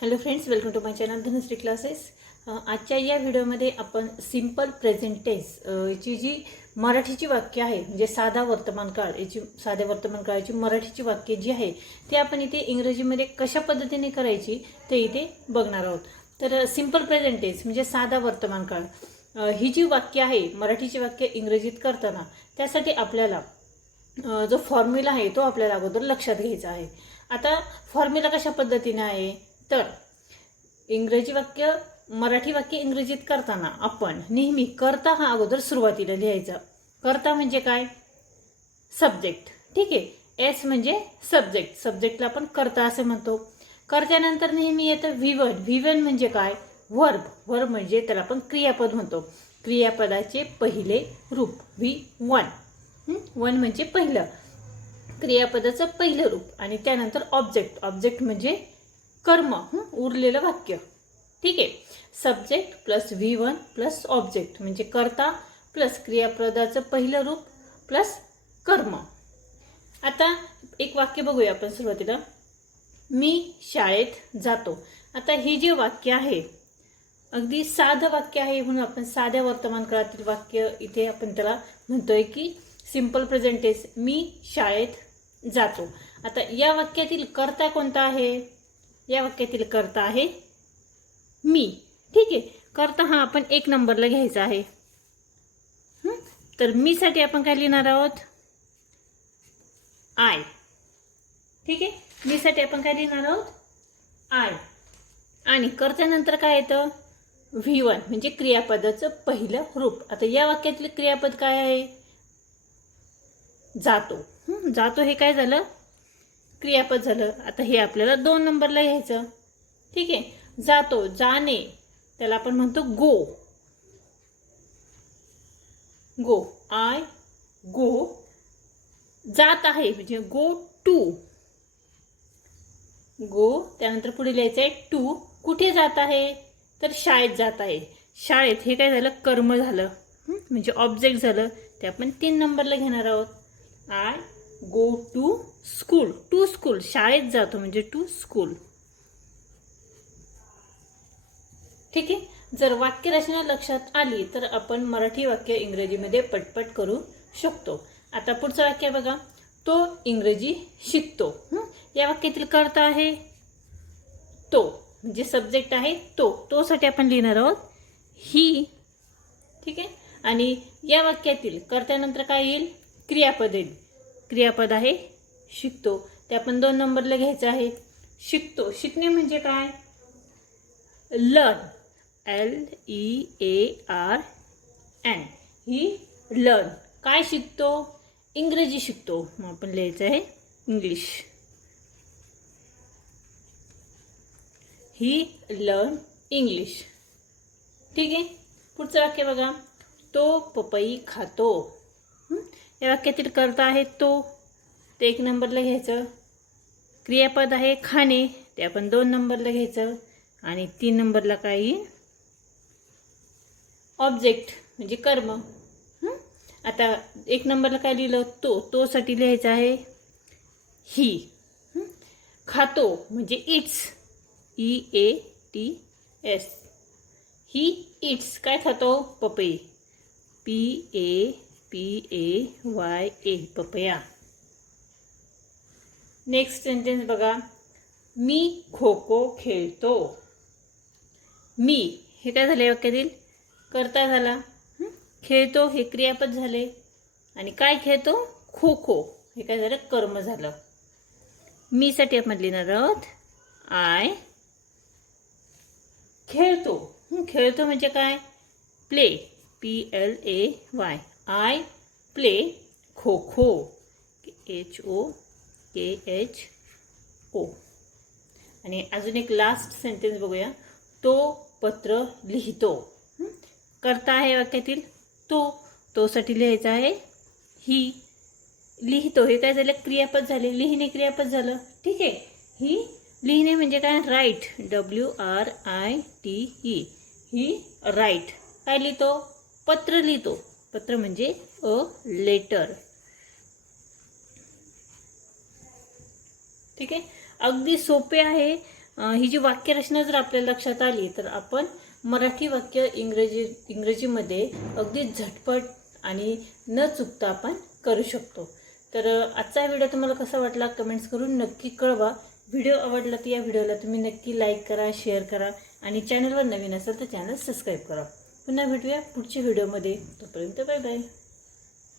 Hello friends welcome to my channel Dhanashree classes आजच्या या व्हिडिओमध्ये आपण सिंपल प्रेझेंट टेन्स याची जी मराठीची वाक्य आहे म्हणजे साधा वर्तमान काळ याची साध्या वर्तमान काळाची मराठीची वाक्य जी आहे ती आपण इथे इंग्रजीमध्ये कशा पद्धतीने करायची ते इथे बघणार आहोत. तर सिंपल प्रेझेंट टेन्स म्हणजे साधा वर्तमान काळ. ही जी वाक्य आहे मराठीची वाक्य इंग्रजीत करताना त्यासाठी आपल्याला जो फॉर्म्युला आहे तो आपल्याला अगोदर लक्षात घ्यायचा आहे. आता फॉर्म्युला कशा पद्धतीने आहे? तर इंग्रजी वाक्य मराठी वाक्य इंग्रजीत करताना आपण नेहमी करता हा अगोदर सुरुवातीला लिहायचा. करता म्हणजे काय? सब्जेक्ट ठीक आहे? एस म्हणजे सब्जेक्ट सब्जेक्टला आपण करता असे म्हणतो. करत्यानंतर नेहमी येतं व्ही वन व्ही वन म्हणजे काय? वर्ब वर्ब म्हणजे त्याला आपण क्रियापद म्हणतो. क्रियापदाचे पहिले रूप. व्ही वन वन म्हणजे पहिलं. क्रियापदाचं पहिलं रूप. आणि त्यानंतर ऑब्जेक्ट ऑब्जेक्ट म्हणजे कर्म उरलेलं वाक्य. ठीक आहे? Subject plus V one plus object म्हणजे कर्ता प्लस क्रियाप्रदाचं पहिलं रूप प्लस कर्म. आता एक वाक्य बघूया आपण सुरुवातीला. मी शाळेत जातो. आता हे जे वाक्य आहे अगदी साधं वाक्य आहे म्हणून आपण साध्या वर्तमान काळातील वाक्य इथे आपण त्याला म्हणतोय की सिंपल प्रेझेंटेस मी शाळेत जातो. आता या वाक्यातील कर्ता कोणता आहे? या वाक्यातील कर्ता आहे मी. ठीक आहे. कर्ता हा आपण एक नंबरला घ्यायचा आहे. तर मीसाठी आपण काय लिहिणार आहोत? आय ठीक आहे? मीसाठी आपण काय लिहिणार आहोत? आय आणि कर्त्यानंतर काय येतं? व्ही वन म्हणजे क्रियापदाचं पहिलं रूप. आता या वाक्यातलं क्रियापद काय आहे? जातो. जातो हे काय झालं? क्रियापद झालं. आता हे आपल्याला दोन नंबरला घ्यायचं. ठीक आहे? जातो. जाणे. त्याला आपण म्हणतो गो. गो. आय. गो. जात आहे. म्हणजे गो टू. गो. त्यानंतर पुढे लिहायचं आहे टू. कुठे जात आहे? तर शाळेत जात आहे. शाळेत हे काय झालं? कर्म झालं. म्हणजे ऑब्जेक्ट झालं. ते आपण तीन नंबरला घेणार आहोत. I. Go to school to school शाळेत जातो म्हणजे टू स्कूल ठीक आहे? जर वाक्यरचना लक्षात आली तर आपण मराठी वाक्य इंग्रजीमध्ये पटपट करू शकतो. आता पुढचं वाक्य बघा. तो इंग्रजी शिकतो. या वाक्यातील कर्ता आहे? तो. म्हणजे सब्जेक्ट आहे तो. तोसाठी आपण लिहिणार आहोत ही ठीक आहे? आणि या वाक्यातील कर्त्यानंतर काय येईल? क्रियापद येईल. क्रियापद आहे शिकतो. ते आपण दोन नंबरला घ्यायचं आहे. शिकतो. शिकणे म्हणजे काय? Learn L E A R N he learn काय शिकतो? इंग्रजी शिकतो. मग आपण लिहायचं आहे इंग्लिश. ही लर्न इंग्लिश. ठीक आहे? पुढचं वाक्य बघा. तो पपई खातो. या वाक्यातील कर्ता आहे तो. ते एक नंबरला घ्यायचं. क्रियापद आहे खाणे. ते आपण दोन नंबरला घ्यायचं. आणि तीन नंबरला काय येईल ऑब्जेक्ट म्हणजे कर्म. आता एक नंबरला काय लिहिलं? तो. तोसाठी लिहायचं आहे ही. खातो म्हणजे eats E A T S he eats काय खातो? पपई. P A P A Y A papaya. Next sentence बघा. मी खो खो खेळतो. मी हे काय झाले वाक्यातील करता झाला. खेळतो हे क्रियापद झाले आणि काय खेळतो? खो खो हे काय झालं? कर्म झालं. मीसाठी आपण लिहिणार आहोत आय खेळतो. खेळतो म्हणजे काय? Play P L A Y. I play kho kho H O K H O आणि अजून एक लास्ट सेंटेन्स बघूया. तो पत्र लिहितो. करता आहे वाक्यातील तो. तोसाठी लिहायचा आहे. ही लिहितो. हे काय झालं? क्रियापद झाले. लिहिणे क्रियापद झालं. ठीक आहे. ही लिहिणे म्हणजे काय? Write W R I T E he write काय लिहितो? पत्र लिहितो. पत्र म्हणजे अ लेटर. ठीक आहे? अगदी सोपे आहे. ही जी वाक्यरचना जर आपल्या लक्षात आली तर आपण मराठी वाक्य इंग्रजी इंग्रजीमध्ये अगदी झटपट आणि न चुकता आपण करू शकतो. तर आजचा व्हिडिओ तुम्हाला कसा वाटला कमेंट्स करून नक्की कळवा. व्हिडिओ आवडला तर या व्हिडिओला तुम्ही नक्की लाईक करा शेअर करा आणि चॅनलवर नवीन असेल तर चॅनल सबस्क्राईब करा. पुन्हा भेटूया पुढच्या व्हिडिओमध्ये. तोपर्यंत बाय बाय.